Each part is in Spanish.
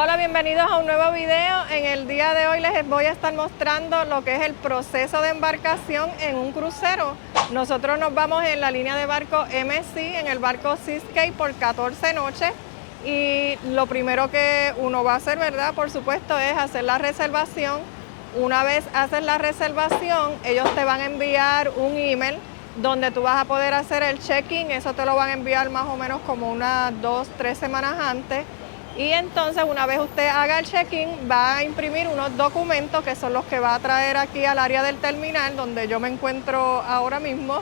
Hola, bienvenidos a un nuevo video. En el día de hoy les voy a estar mostrando lo que es el proceso de embarcación en un crucero. Nosotros nos vamos en la línea de barco MSC, en el barco Seascape por 14 noches. Y lo primero que uno va a hacer, ¿verdad? Por supuesto, es hacer la reservación. Una vez haces la reservación, ellos te van a enviar un email donde tú vas a poder hacer el check-in. Eso te lo van a enviar más o menos como unas 2-3 semanas antes. Y entonces, una vez usted haga el check-in, va a imprimir unos documentos que son los que va a traer aquí al área del terminal, donde yo me encuentro ahora mismo.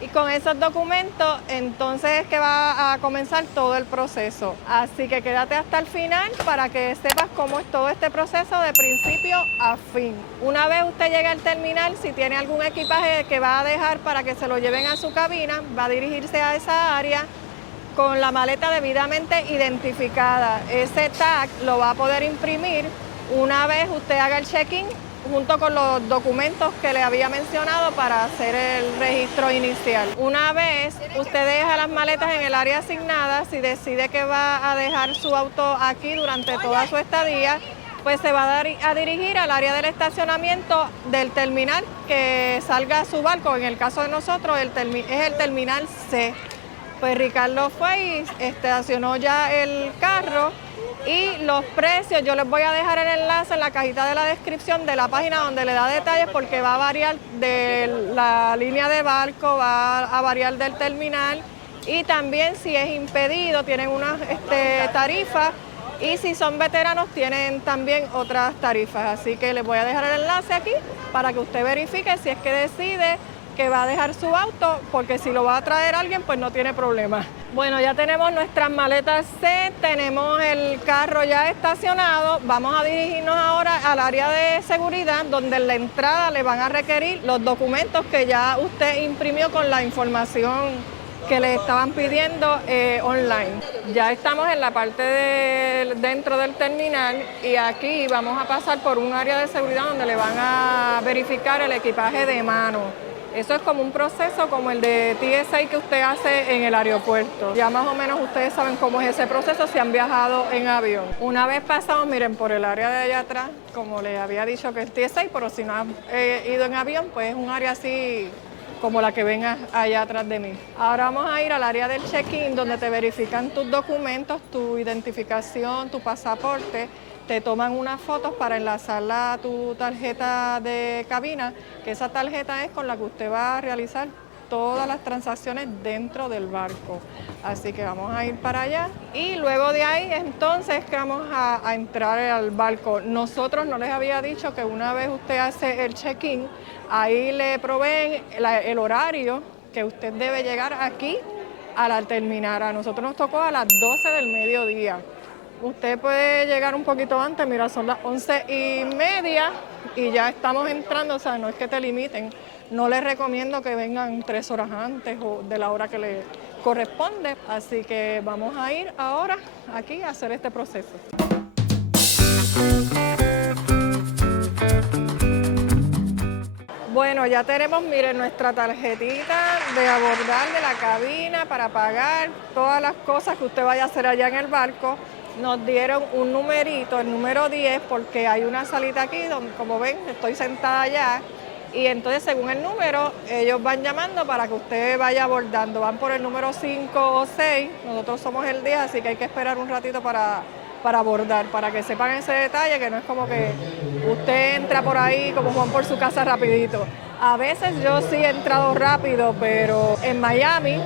Y con esos documentos, entonces es que va a comenzar todo el proceso. Así que quédate hasta el final para que sepas cómo es todo este proceso de principio a fin. Una vez usted llegue al terminal, si tiene algún equipaje que va a dejar para que se lo lleven a su cabina, va a dirigirse a esa área con la maleta debidamente identificada. Ese tag lo va a poder imprimir una vez usted haga el check-in junto con los documentos que le había mencionado para hacer el registro inicial. Una vez usted deja las maletas en el área asignada, si decide que va a dejar su auto aquí durante toda su estadía, pues se va a dirigir al área del estacionamiento del terminal que salga su barco. En el caso de nosotros es el terminal C. Pues Ricardo fue y estacionó ya el carro y los precios, yo les voy a dejar el enlace en la cajita de la descripción de la página donde le da detalles porque va a variar de la línea de barco, va a variar del terminal y también si es impedido tienen unas tarifas y si son veteranos tienen también otras tarifas. Así que les voy a dejar el enlace aquí para que usted verifique si es que decide que va a dejar su auto, porque si lo va a traer alguien, pues no tiene problema. Bueno, ya tenemos nuestras maletas C, tenemos el carro ya estacionado. Vamos a dirigirnos ahora al área de seguridad, donde en la entrada le van a requerir los documentos que ya usted imprimió con la información que le estaban pidiendo online. Ya estamos en la parte dentro del terminal y aquí vamos a pasar por un área de seguridad donde le van a verificar el equipaje de mano. Eso es como un proceso como el de TSA que usted hace en el aeropuerto. Ya más o menos ustedes saben cómo es ese proceso si han viajado en avión. Una vez pasamos, miren, por el área de allá atrás, como les había dicho que es TSA, pero si no han ido en avión, pues es un área así como la que ven allá atrás de mí. Ahora vamos a ir al área del check-in donde te verifican tus documentos, tu identificación, tu pasaporte. Te toman unas fotos para enlazarla a tu tarjeta de cabina, que esa tarjeta es con la que usted va a realizar todas las transacciones dentro del barco. Así que vamos a ir para allá y luego de ahí entonces que vamos a entrar al barco. Nosotros no les había dicho que una vez usted hace el check-in, ahí le proveen el horario que usted debe llegar aquí a la terminal. A nosotros nos tocó a las 12 del mediodía. Usted puede llegar un poquito antes, mira, son las 11:30 y ya estamos entrando, o sea, no es que te limiten. No les recomiendo que vengan 3 horas antes o de la hora que les corresponde, así que vamos a ir ahora aquí a hacer este proceso. Bueno, ya tenemos, miren, nuestra tarjetita de abordar de la cabina para pagar todas las cosas que usted vaya a hacer allá en el barco. Nos dieron un numerito, el número 10, porque hay una salita aquí donde, como ven, estoy sentada allá. Y entonces, según el número, ellos van llamando para que usted vaya abordando. Van por el número 5 o 6, nosotros somos el 10, así que hay que esperar un ratito para abordar, para que sepan ese detalle, que no es como que usted entra por ahí como Juan por su casa rapidito. A veces yo sí he entrado rápido, pero en Miami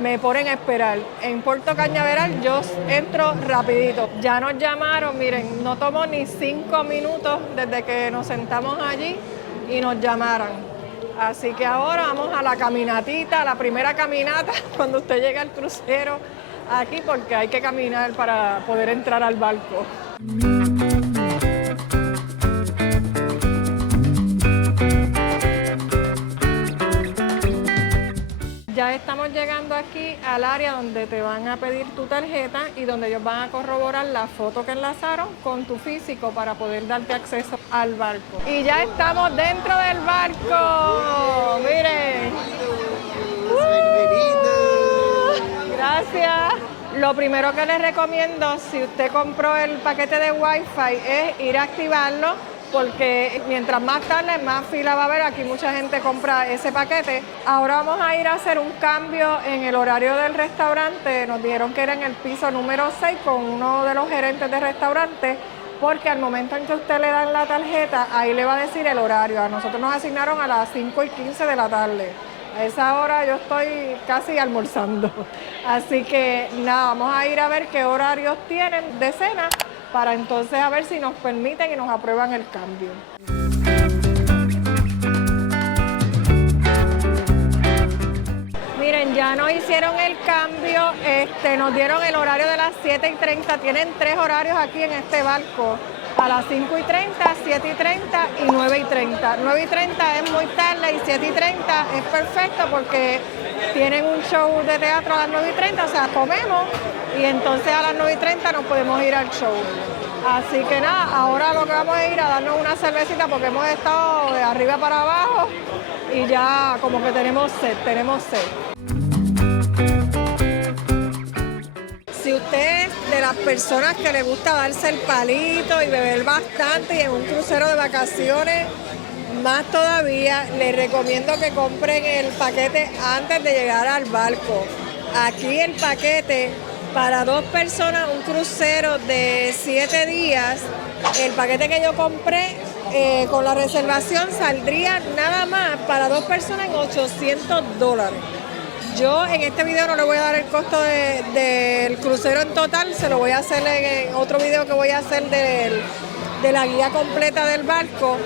me ponen a esperar. En Puerto Cañaveral yo entro rapidito. Ya nos llamaron, miren, no tomó ni 5 minutos desde que nos sentamos allí y nos llamaron. Así que ahora vamos a la caminatita, a la primera caminata cuando usted llega al crucero aquí, porque hay que caminar para poder entrar al barco. Ya estamos llegando aquí al área donde te van a pedir tu tarjeta y donde ellos van a corroborar la foto que enlazaron con tu físico para poder darte acceso al barco. Y ya estamos dentro del barco. Miren. Bienvenidos. Gracias. Lo primero que les recomiendo, si usted compró el paquete de Wi-Fi, es ir a activarlo, porque mientras más tarde, más fila va a haber. Aquí mucha gente compra ese paquete. Ahora vamos a ir a hacer un cambio en el horario del restaurante. Nos dijeron que era en el piso número 6 con uno de los gerentes del restaurante, porque al momento en que usted le dan la tarjeta, ahí le va a decir el horario. A nosotros nos asignaron a las 5:15 de la tarde. A esa hora yo estoy casi almorzando. Así que nada, vamos a ir a ver qué horarios tienen de cena para entonces a ver si nos permiten y nos aprueban el cambio. Miren, ya nos hicieron el cambio, nos dieron el horario de las 7:30. Tienen 3 horarios aquí en este barco. A las 5:30, 7:30 y 9:30. 9:30 es muy tarde y 7:30 es perfecto porque tienen un show de teatro a las 9:30, o sea, comemos y entonces a las 9:30 nos podemos ir al show. Así que nada, ahora lo que vamos a ir a darnos una cervecita porque hemos estado de arriba para abajo y ya como que tenemos sed. Si usted es de las personas que le gusta darse el palito y beber bastante y en un crucero de vacaciones, más todavía, les recomiendo que compren el paquete antes de llegar al barco. Aquí el paquete para 2 personas, un crucero de 7 días, el paquete que yo compré con la reservación saldría nada más para 2 personas en $800. Yo en este video no le voy a dar el costo del crucero en total, se lo voy a hacer en otro video que voy a hacer de la guía completa del barco,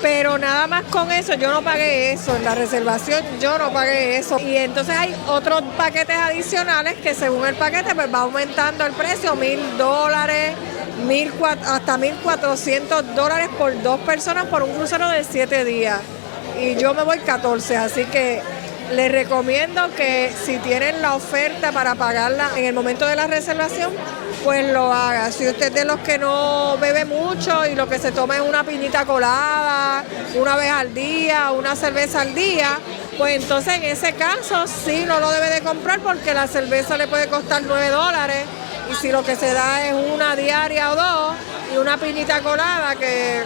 pero nada más con eso yo no pagué eso, en la reservación yo no pagué eso. Y entonces hay otros paquetes adicionales que según el paquete pues va aumentando el precio, $1,000, hasta $1,400 por 2 personas por un crucero de 7 días. Y yo me voy 14, así que les recomiendo que si tienen la oferta para pagarla en el momento de la reservación, pues lo haga. Si usted es de los que no bebe mucho y lo que se toma es una piñita colada una vez al día, una cerveza al día, pues entonces en ese caso sí no lo debe de comprar porque la cerveza le puede costar $9 y si lo que se da es una diaria o 2 y una piñita colada que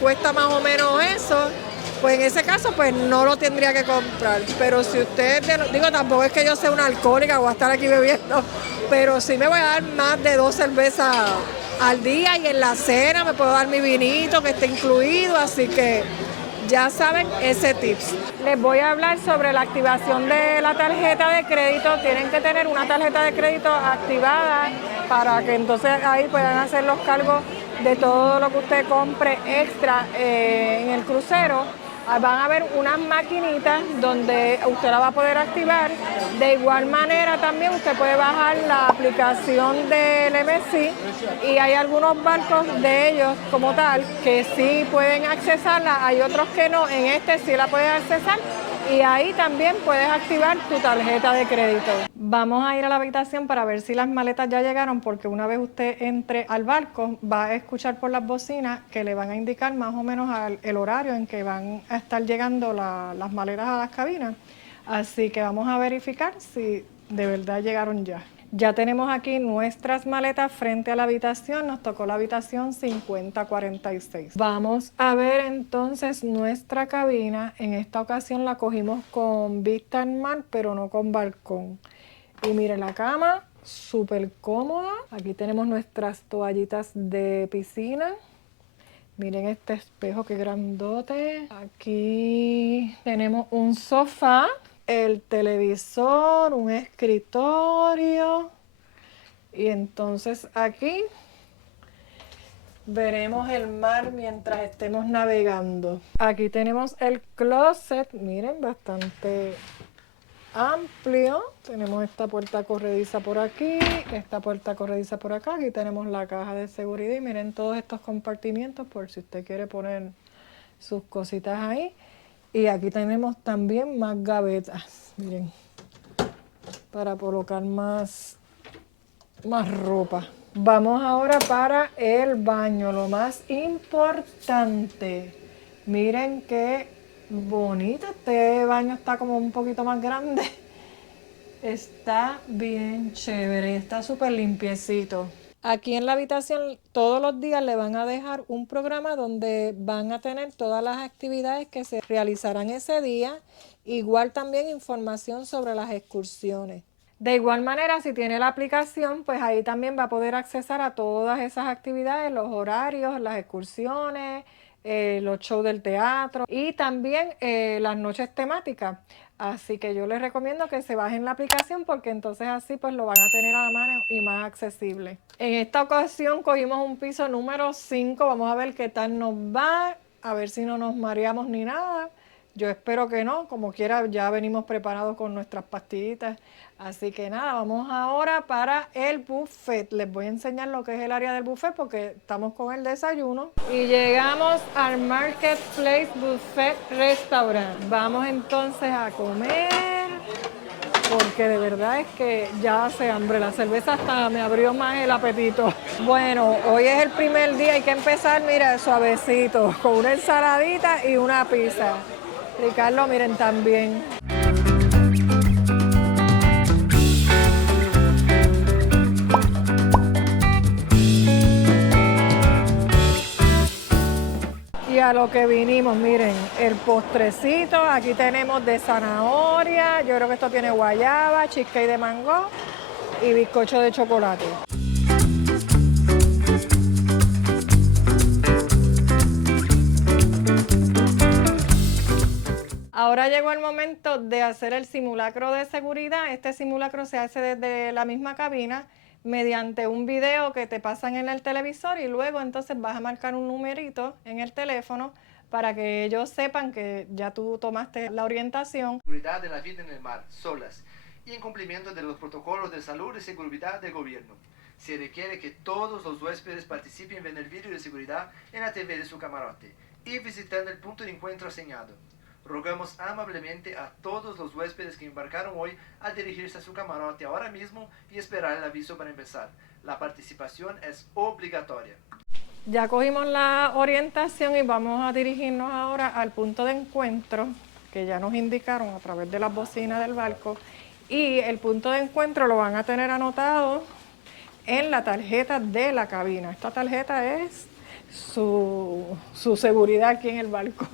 cuesta más o menos eso, pues en ese caso pues no lo tendría que comprar. Pero si usted, digo, tampoco es que yo sea una alcohólica o voy a estar aquí bebiendo, pero sí me voy a dar más de 2 cervezas al día y en la cena me puedo dar mi vinito que esté incluido, así que ya saben ese tips. Les voy a hablar sobre la activación de la tarjeta de crédito. Tienen que tener una tarjeta de crédito activada para que entonces ahí puedan hacer los cargos de todo lo que usted compre extra en el crucero. Van a haber unas maquinitas donde usted la va a poder activar. De igual manera también usted puede bajar la aplicación del MSC y hay algunos barcos de ellos como tal que sí pueden accesarla, hay otros que no. En este sí la puedes accesar y ahí también puedes activar tu tarjeta de crédito. Vamos a ir a la habitación para ver si las maletas ya llegaron, porque una vez usted entre al barco va a escuchar por las bocinas que le van a indicar más o menos el horario en que van a estar llegando las maletas a las cabinas. Así que vamos a verificar si de verdad llegaron ya. Ya tenemos aquí nuestras maletas frente a la habitación, nos tocó la habitación 5046. Vamos a ver entonces nuestra cabina. En esta ocasión la cogimos con vista al mar, pero no con balcón. Y miren la cama, súper cómoda. Aquí tenemos nuestras toallitas de piscina. Miren este espejo, qué grandote. Aquí tenemos un sofá, el televisor, un escritorio. Y entonces aquí veremos el mar mientras estemos navegando. Aquí tenemos el closet, miren, bastante amplio. Tenemos esta puerta corrediza por aquí, esta puerta corrediza por acá. Aquí tenemos la caja de seguridad y miren todos estos compartimientos por si usted quiere poner sus cositas ahí. Y aquí tenemos también más gavetas, miren, para colocar más ropa. Vamos ahora para el baño, lo más importante. Miren qué bonito, este baño está como un poquito más grande. Está bien chévere, está súper limpiecito. Aquí en la habitación todos los días le van a dejar un programa donde van a tener todas las actividades que se realizarán ese día, igual también información sobre las excursiones. De igual manera, si tiene la aplicación, pues ahí también va a poder accesar a todas esas actividades, los horarios, las excursiones, los shows del teatro y también las noches temáticas. Así que yo les recomiendo que se bajen la aplicación porque entonces así pues lo van a tener a la mano y más accesible. En esta ocasión cogimos un piso número 5, vamos a ver qué tal nos va, a ver si no nos mareamos ni nada. Yo espero que no, como quiera ya venimos preparados con nuestras pastillitas. Así que nada, vamos ahora para el buffet. Les voy a enseñar lo que es el área del buffet porque estamos con el desayuno. Y llegamos al Marketplace Buffet Restaurant. Vamos entonces a comer porque de verdad es que ya hace hambre. La cerveza hasta me abrió más el apetito. Bueno, hoy es el primer día, hay que empezar, mira, suavecito, con una ensaladita y una pizza. Ricardo, miren, también. Y a lo que vinimos, miren, el postrecito, aquí tenemos de zanahoria, yo creo que esto tiene guayaba, cheesecake de mango y bizcocho de chocolate. Ahora llegó el momento de hacer el simulacro de seguridad. Este simulacro se hace desde la misma cabina mediante un video que te pasan en el televisor y luego entonces vas a marcar un numerito en el teléfono para que ellos sepan que ya tú tomaste la orientación. Seguridad de la vida en el mar, solas, y en cumplimiento de los protocolos de salud y seguridad del gobierno. Se requiere que todos los huéspedes participen en el vídeo de seguridad en la TV de su camarote y visitando el punto de encuentro señalado. Rogamos amablemente a todos los huéspedes que embarcaron hoy a dirigirse a su camarote ahora mismo y esperar el aviso para empezar. La participación es obligatoria. Ya cogimos la orientación y vamos a dirigirnos ahora al punto de encuentro que ya nos indicaron a través de las bocinas del barco, y el punto de encuentro lo van a tener anotado en la tarjeta de la cabina. Esta tarjeta es su seguridad aquí en el barco,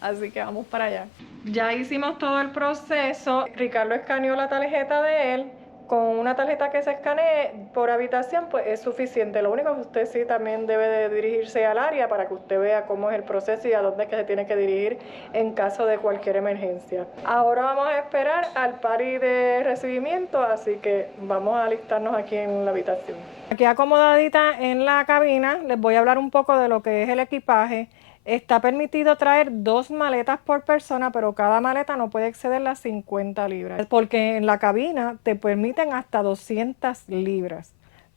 así que vamos para allá. Ya hicimos todo el proceso, Ricardo escaneó la tarjeta de él. Con una tarjeta que se escanee por habitación, pues es suficiente. Lo único que usted sí también debe de dirigirse al área para que usted vea cómo es el proceso y a dónde es que se tiene que dirigir en caso de cualquier emergencia. Ahora vamos a esperar al party de recibimiento, así que vamos a alistarnos aquí en la habitación. Aquí acomodadita en la cabina, les voy a hablar un poco de lo que es el equipaje. Está permitido traer 2 maletas por persona, pero cada maleta no puede exceder las 50 libras, porque en la cabina te permiten hasta 200 libras.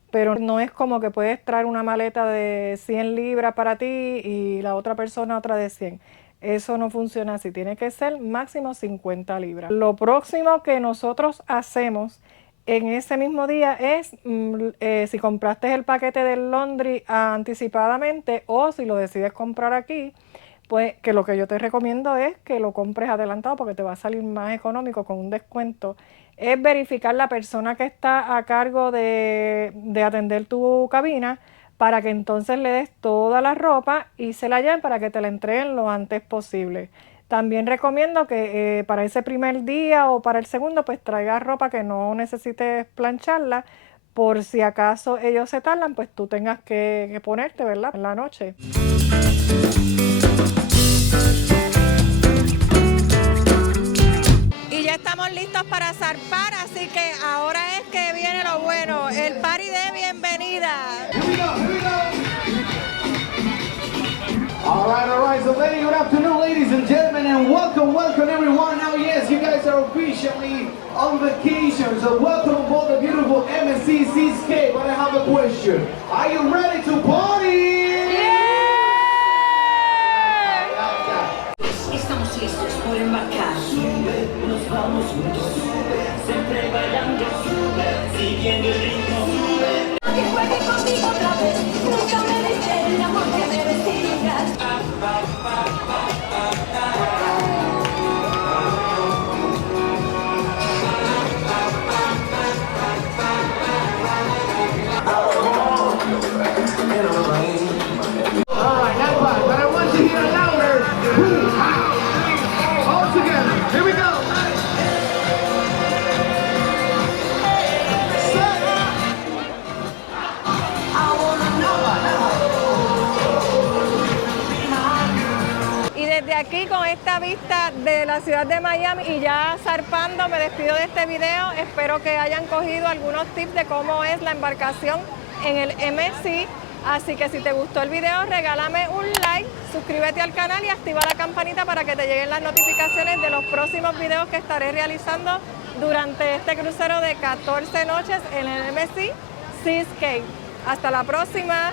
Pero no es como que puedes traer una maleta de 100 libras para ti y la otra persona otra de 100. Eso no funciona así, tiene que ser máximo 50 libras. Lo próximo que nosotros hacemos en ese mismo día es, si compraste el paquete del laundry anticipadamente o si lo decides comprar aquí, pues que lo que yo te recomiendo es que lo compres adelantado porque te va a salir más económico con un descuento. Es verificar la persona que está a cargo de atender tu cabina para que entonces le des toda la ropa y se la lleven para que te la entreguen lo antes posible. También recomiendo que para ese primer día o para el segundo, pues traigas ropa que no necesites plancharla, por si acaso ellos se tardan, pues tú tengas que ponerte, ¿verdad?, en la noche. Y ya estamos listos para zarpar, así que ahora es que viene lo bueno, el party de bienvenida. All right. So, good afternoon, ladies and gentlemen, and welcome everyone. Now, yes, you guys are officially on vacation, so welcome aboard the beautiful MSC Seascape. But I have a question. Are you ready to party? Estamos listos por embarcar. Sube, nos vamos juntos. Sube, siempre bailando. Sube, siguiendo el ritmo. Sube. Que juegue conmigo otra vez. Nunca me diste el amor que me decías. vista de la ciudad de Miami y ya zarpando me despido de este video. Espero que hayan cogido algunos tips de cómo es la embarcación en el MSC. Así que si te gustó el video, regálame un like, suscríbete al canal y activa la campanita para que te lleguen las notificaciones de los próximos videos que estaré realizando durante este crucero de 14 noches en el MSC Seascape. Hasta la próxima.